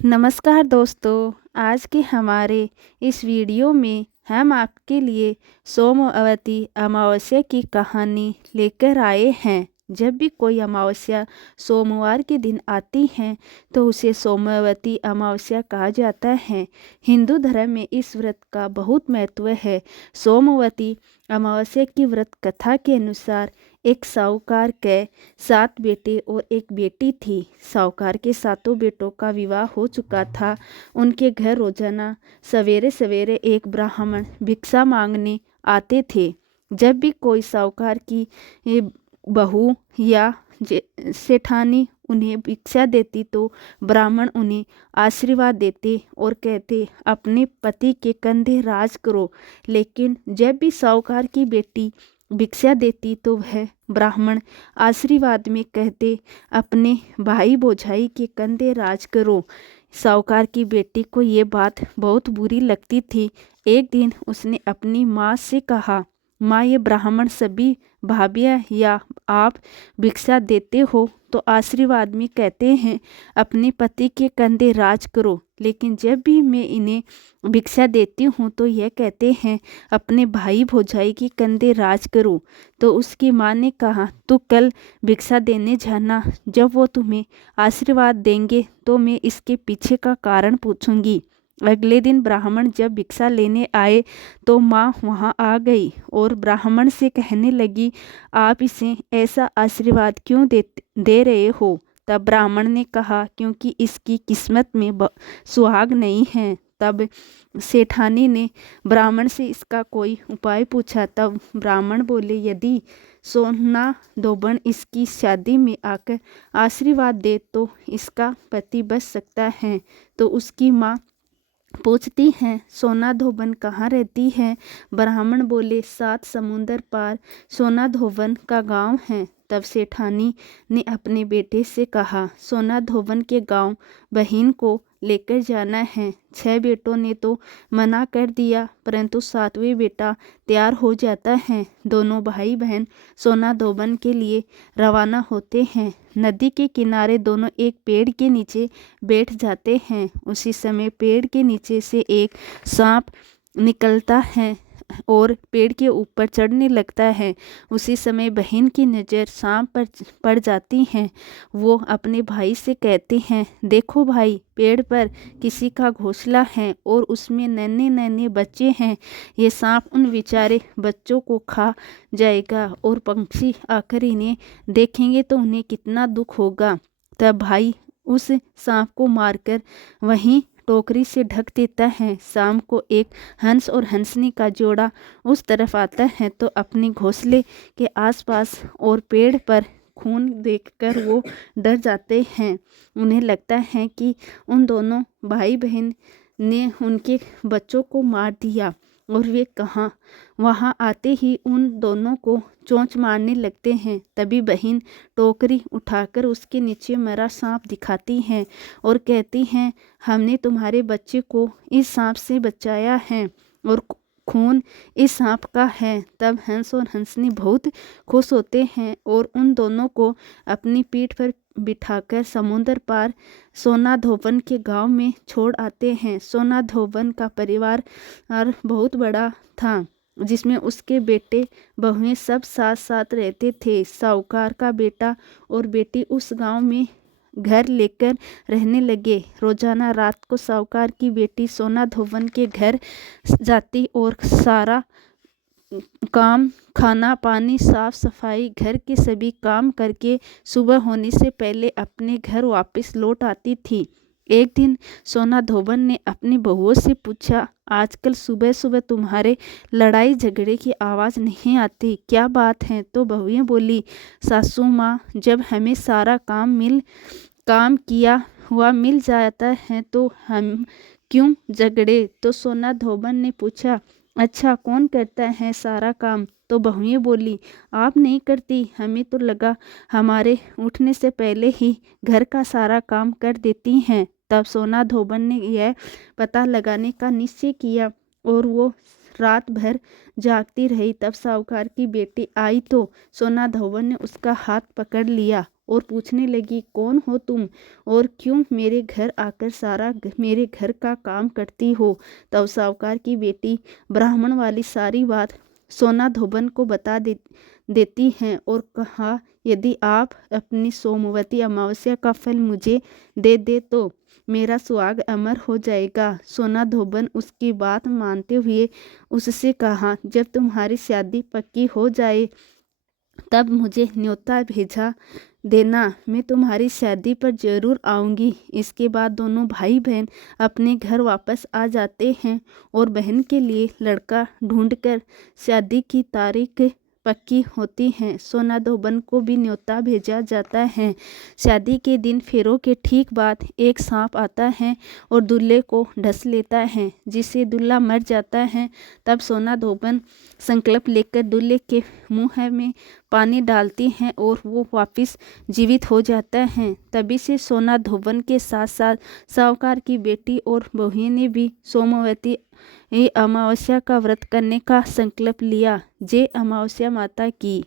नमस्कार दोस्तों, आज के हमारे इस वीडियो में हम आपके लिए सोमवती अमावस्या की कहानी लेकर आए हैं। जब भी कोई अमावस्या सोमवार के दिन आती है तो उसे सोमवती अमावस्या कहा जाता है। हिंदू धर्म में इस व्रत का बहुत महत्व है। सोमवती अमावस्या की व्रत कथा के अनुसार एक साहूकार के 7 बेटे और एक बेटी थी। साहूकार के सातों बेटों का विवाह हो चुका था। उनके घर रोजाना सवेरे सवेरे एक ब्राह्मण भिक्षा मांगने आते थे। जब भी कोई साहूकार की बहू या सेठानी उन्हें भिक्षा देती तो ब्राह्मण उन्हें आशीर्वाद देते और कहते, अपने पति के कंधे राज करो। लेकिन जब भी साहूकार की बेटी भिक्षा देती तो वह ब्राह्मण आशीर्वाद में कहते, अपने भाई भौजाई के कंधे राज करो। साहूकार की बेटी को ये बात बहुत बुरी लगती थी। एक दिन उसने अपनी माँ से कहा, माँ, ये ब्राह्मण सभी भाभियाँ या आप भिक्षा देते हो तो आशीर्वाद में कहते हैं अपने पति के कंधे राज करो, लेकिन जब भी मैं इन्हें भिक्षा देती हूँ तो यह कहते हैं अपने भाई भौजाई के कंधे राज करो। तो उसकी माँ ने कहा, तू कल भिक्षा देने जाना, जब वो तुम्हें आशीर्वाद देंगे तो मैं इसके पीछे का कारण पूछूंगी। अगले दिन ब्राह्मण जब भिक्षा लेने आए तो माँ वहाँ आ गई और ब्राह्मण से कहने लगी, आप इसे ऐसा आशीर्वाद क्यों दे रहे हो? तब ब्राह्मण ने कहा, क्योंकि इसकी किस्मत में सुहाग नहीं है। तब सेठानी ने ब्राह्मण से इसका कोई उपाय पूछा। तब ब्राह्मण बोले, यदि सोना धोबन इसकी शादी में आकर आशीर्वाद दे तो इसका पति बच सकता है। तो उसकी माँ पूछती हैं, सोना धोबन कहाँ रहती है? ब्राह्मण बोले, 7 समुंदर पार सोना धोबन का गांव है। तब सेठानी ने अपने बेटे से कहा, सोना धोबन के गांव बहन को लेकर जाना है। 6 बेटों ने तो मना कर दिया, परंतु 7वें बेटा तैयार हो जाता है। दोनों भाई बहन सोना धोबन के लिए रवाना होते हैं। नदी के किनारे दोनों एक पेड़ के नीचे बैठ जाते हैं। उसी समय पेड़ के नीचे से एक सांप निकलता है और पेड़ के ऊपर चढ़ने लगता है। उसी समय बहन की नज़र सांप पर पड़ जाती है। वो अपने भाई से कहते हैं, देखो भाई, पेड़ पर किसी का घोंसला है और उसमें नन्हे नन्हे बच्चे हैं। ये सांप उन बेचारे बच्चों को खा जाएगा और पंछी आकर इन्हें देखेंगे तो उन्हें कितना दुख होगा। तब भाई उस सांप को मारकर वहीं टोकरी से ढक देता है। शाम को एक हंस और हंसनी का जोड़ा उस तरफ आता है तो अपने घोंसले के आसपास और पेड़ पर खून देखकर वो डर जाते हैं। उन्हें लगता है कि उन दोनों भाई बहन ने उनके बच्चों को मार दिया और वे कहाँ वहाँ आते ही उन दोनों को चोंच मारने लगते हैं। तभी बहन टोकरी उठाकर उसके नीचे मरा सांप दिखाती हैं और कहती हैं, हमने तुम्हारे बच्चे को इस सांप से बचाया है और खून इस सांप का है। तब हंस और हंसनी बहुत खुश होते हैं और उन दोनों को अपनी पीठ पर बिठाकर समुंदर पार सोना धोबन के गांव में छोड़ आते हैं। सोना धोबन का परिवार बहुत बड़ा था, जिसमें उसके बेटे बहुएं सब साथ साथ रहते थे। साहूकार का बेटा और बेटी उस गांव में घर लेकर रहने लगे। रोजाना रात को साहूकार की बेटी सोना धोबन के घर जाती और सारा काम, खाना पानी, साफ सफाई, घर के सभी काम करके सुबह होने से पहले अपने घर वापस लौट आती थी। एक दिन सोना धोबन ने अपनी बहुओं से पूछा, आजकल सुबह सुबह तुम्हारे लड़ाई झगड़े की आवाज़ नहीं आती, क्या बात है? तो बहुएं बोली, सासू माँ, जब हमें सारा काम किया हुआ मिल जाता है तो हम क्यों झगड़े? तो सोना धोबन ने पूछा, अच्छा, कौन करता है सारा काम? तो बहुएं बोली, आप नहीं करती, हमें तो लगा हमारे उठने से पहले ही घर का सारा काम कर देती हैं। तब सोना धोबन ने यह पता लगाने का निश्चय किया और वो रात भर जागती रही। तब साहूकार की बेटी आई तो सोना धोबन ने उसका हाथ पकड़ लिया और पूछने लगी, कौन हो तुम और क्यों मेरे घर आकर सारा मेरे घर का काम करती हो। तब साहूकार की बेटी ब्राह्मण वाली सारी बात सोना धोबन को बता देती हैं और कहा, यदि आप अपनी सोमवती अमावस्या का फल मुझे दे दे तो मेरा सुहाग अमर हो जाएगा। सोना धोबन उसकी बात मानते हुए उससे कहा, जब तुम्हारी शादी पक्की हो जाए तब मुझे न्योता भेजा देना, मैं तुम्हारी शादी पर जरूर आऊँगी। इसके बाद दोनों भाई बहन अपने घर वापस आ जाते हैं और बहन के लिए लड़का ढूंढकर शादी की तारीख पक्की होती है। सोना धोबन को भी न्योता भेजा जाता है। शादी के दिन फेरों के ठीक बाद एक सांप आता है और दूल्हे को ढस लेता है, जिससे दूल्हा मर जाता है। तब सोना धोबन संकल्प लेकर दूल्हे के मुंह में पानी डालती हैं और वो वापस जीवित हो जाता है। तभी से सोना धोबन के साथ साथ साहूकार की बेटी और बहू ने भी सोमवती अमावस्या का व्रत करने का संकल्प लिया। जय अमावस्या माता की।